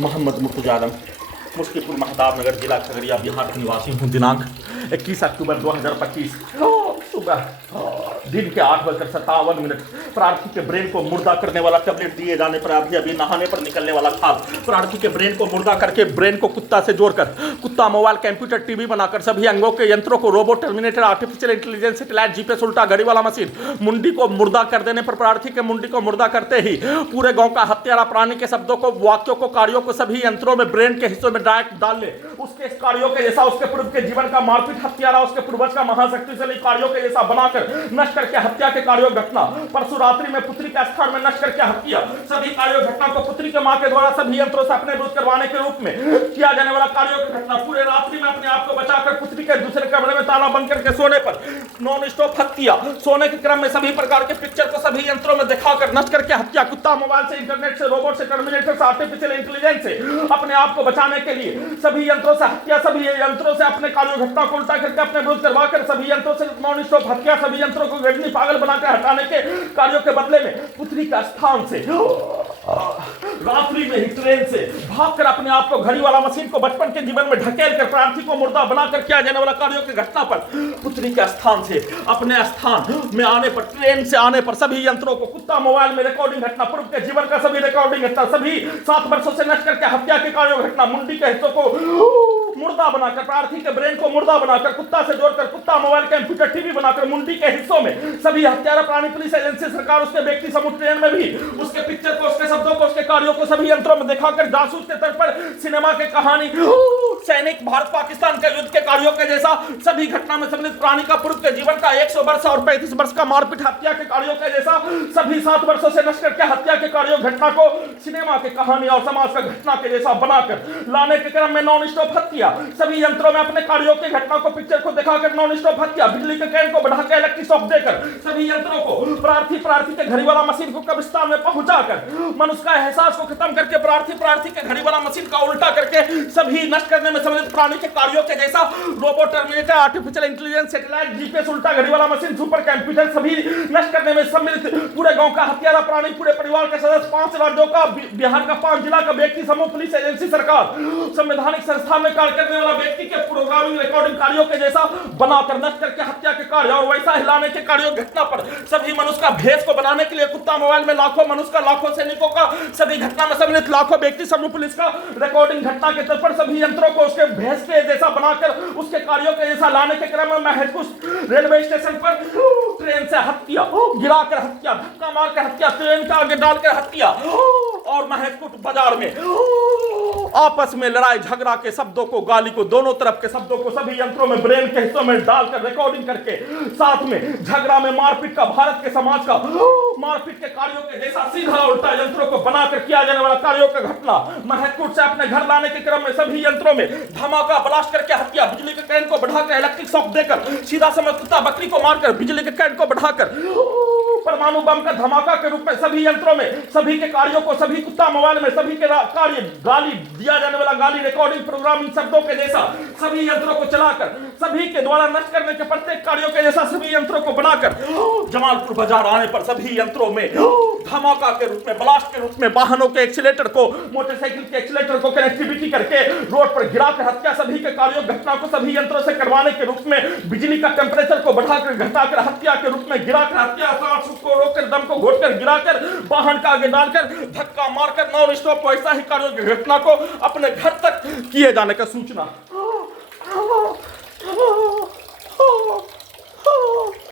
मोहम्मद मुर्तजा आलम मुश्किलपुर महताब नगर जिला खगड़िया बिहार का निवासी हूँ। दिनांक 21 अक्टूबर 2025 सुबह दिन के 8:57 प्रार्थी के ब्रेन को मुर्दा करने वाला टैबलेट दिए जाने पर अभी नहाने पर निकलने वाला खाद प्रार्थी के ब्रेन को मुर्दा करके ब्रेन को कुत्ता से जोड़कर कुत्ता मोबाइल कंप्यूटर टीवी बनाकर सभी अंगों के यंत्रों को robot terminator artificial intelligence satellite GPS उल्टा घड़ी वाला मशीन मुंडी को मुर्दा कर देने पर प्रार्थी के मुंडी को मुर्दा करते ही पूरे गांव का हत्यारा प्राणी के शब्दों को वाक्यों को कार्यों को सभी यंत्रों में ब्रेन के हिस्सों में डायरेक्ट डाल ले उसके कार्यों के जैसा उसके पूर्व के जीवन का मारपीट हत्यारा उसके पूर्वज का महाशक्तिशाली कार्यों के जैसा बनाकर नष्ट करके हत्या के कार्यों घटना परसों रात्रि में पुत्री का स्थान में नष्ट करके हत्या सभी कार्यों घटना को पुत्री के मां के द्वारा सभी यंत्रों से अपने विरुद्ध करवाने के रूप में किया जाने वाला कार्यों की घटना पूरे रात्रि में अपने आप को बचाकर पुत्री के दूसरे कमरे में ताला बंद करके सोने पर नॉन स्टॉप हत्या सोने के क्रम में सभी प्रकार के पिक्चर को सभी यंत्रों में दिखाकर नष्ट करके हत्या कुत्ता मोबाइल से इंटरनेट से रोबोट से टर्मिनेटर से आर्टिफिशियल इंटेलिजेंस से अपने आप को बचाने के लिए सभी यंत्रों से हत्या सभी यंत्रों से अपने कार्यों घटना को उल्टा करके अपने विरुद्ध करवाकर सभी यंत्रों से नॉन स्टॉप हत्या सभी यंत्रों को गजनी पागल बनाकर हटाने के कार्यों के बदले में पुत्री का स्थान से रात्रि में ही ट्रेन से भागकर अपने आप को घड़ी वाला मशीन को बचपन के जीवन में ढकेल कर प्रार्थी को मुर्दा बनाकर किया जाने वाला कार्यों की घटना पर पुत्री के स्थान से अपने स्थान में आने पर ट्रेन से आने पर सभी यंत्रों को कुत्ता मोबाइल में रिकॉर्डिंग घटना पूर्व के जीवन का सभी रिकॉर्डिंग घटना सभी 7 वर्षों से नष्ट करके हत्या के कार्यों घटना मुंडी के हिस्सों को मुर्दा बनाकर प्रार्थी के ब्रेन को मुर्दा बनाकर कुत्ता से जोड़कर कुत्ता मोबाइल कंप्यूटर टीवी बनाकर मुंडी के हिस्सों में सभी हत्यारा प्राणी पुलिस एजेंसी सरकार उसके व्यक्ति समूह ट्रेन में भी उसके पिक्चर को उसके शब्दों को उसके कार्यों को सभी यंत्रों में दिखाकर जासूस के तौर पर सिनेमा के कहानी सैनिक भारत पाकिस्तान के युद्ध के कार्यों के जैसा सभी घटना में सम्मिलित प्राणी का पूर्व के जीवन का 100 वर्ष और 35 वर्ष का मारपीट हत्या के कार्यों के जैसा सभी 7 वर्षों से नष्ट करके हत्या के कार्यों घटना को सिनेमा के कहानी और समाज का घटना के जैसा बनाकर लाने के क्रम में नॉन स्टॉप हत्या सभी यंत्रों में अपने कार्यों की घटना को पिक्चर को दिखाकर नॉन स्टॉप हत्या बिजली के कैन को बढ़ाकर इलेक्ट्रिक शॉक देकर सभी यंत्रों को प्रार्थी के घड़ी वाला मशीन को कब्रिस्तान में पहुंचाकर मनुष्य का एहसास को खत्म करके प्रार्थी के घड़ी वाला मशीन का उल्टा करके सभी नष्ट करने में सम्मिलित प्राणी के कार्यों के जैसा robot terminator artificial intelligence satellite GPS उल्टा घड़ी वाला मशीन सुपर कंप्यूटर सभी नष्ट करने में सम्मिलित पूरे गांव का हत्यारा प्राणी पूरे परिवार के सदस्य 5 राज्यों का बिहार का 5 जिला का व्यक्ति समूह पुलिस एजेंसी सरकार संवैधानिक संस्था में कार्य करने वाला व्यक्ति के प्रोग्रामिंग रिकॉर्डिंग कार्यों के जैसा बनाकर नष्ट करके हत्या के कार्य और वैसा हिलाने के कार्यों घटना पर सभी मनुष्य का भेष को बनाने के लिए कुत्ता मोबाइल में लाखों मनुष्य का लाखों सैनिकों का सभी घटना में सम्मिलित लाखों व्यक्ति समूह पुलिस का रिकॉर्डिंग घटना के तौर पर सभी यंत्रों को उसके भेष के जैसा बनाकर उसके कार्यों के जैसा लाने के क्रम में महसूस रेलवे स्टेशन पर ट्रेन से हत्या गिराकर हत्या धक्का मारकर हत्या ट्रेन के आगे डालकर हत्या और महकूट बाजार में आपस में लड़ाई झगड़ा के शब्दों को गाली को दोनों तरफ के शब्दों को सभी यंत्रों में ब्रेन के हिस्सों में डालकर रिकॉर्डिंग करके साथ में झगड़ा में मारपीट का भारत के समाज का मारपीट के कार्यों के जैसा सीधा उल्टा यंत्रों को बनाकर किया जाने वाला कार्यों का घटना महकूट से अपने घर लाने के क्रम में सभी यंत्रों में धमाका ब्लास्ट करके हत्या बिजली के करंट को बढ़ाकर इलेक्ट्रिक शॉक देकर सीधा समझ कुत्ता बकरी को मारकर बिजली के करंट को बढ़ाकर परमाणु बम का धमाका के रूप में सभी यंत्रों में सभी के कार्यों को सभी कुत्ता मोबाइल में सभी के कार्य गाली दिया जाने वाला गाली रिकॉर्डिंग प्रोग्रामिंग शब्दों के जैसा सभी यंत्रों को चलाकर सभी के द्वारा नष्ट करने के प्रत्येक कार्यों के जैसा सभी यंत्रों को बनाकर जमालपुर बाजार आने पर सभी यंत्रों में धमाका के रूप में ब्लास्ट के रूप में वाहनों के एक्सीलेटर को मोटरसाइकिल के एक्सीलेटर को कनेक्टिविटी करके रोड पर गिराकर हत्या सभी के कार्यों घटना को सभी यंत्रों से करवाने के रूप में बिजली का टेम्परेचर को बढ़ाकर घटाकर हत्या के रूप में गिराकर हत्या को रोककर दम को घोटकर गिराकर वाहन का आगे डालकर धक्का मारकर नॉन स्टॉप वैसा ही कार्यों की घटना को अपने घर तक किए जाने का सूचना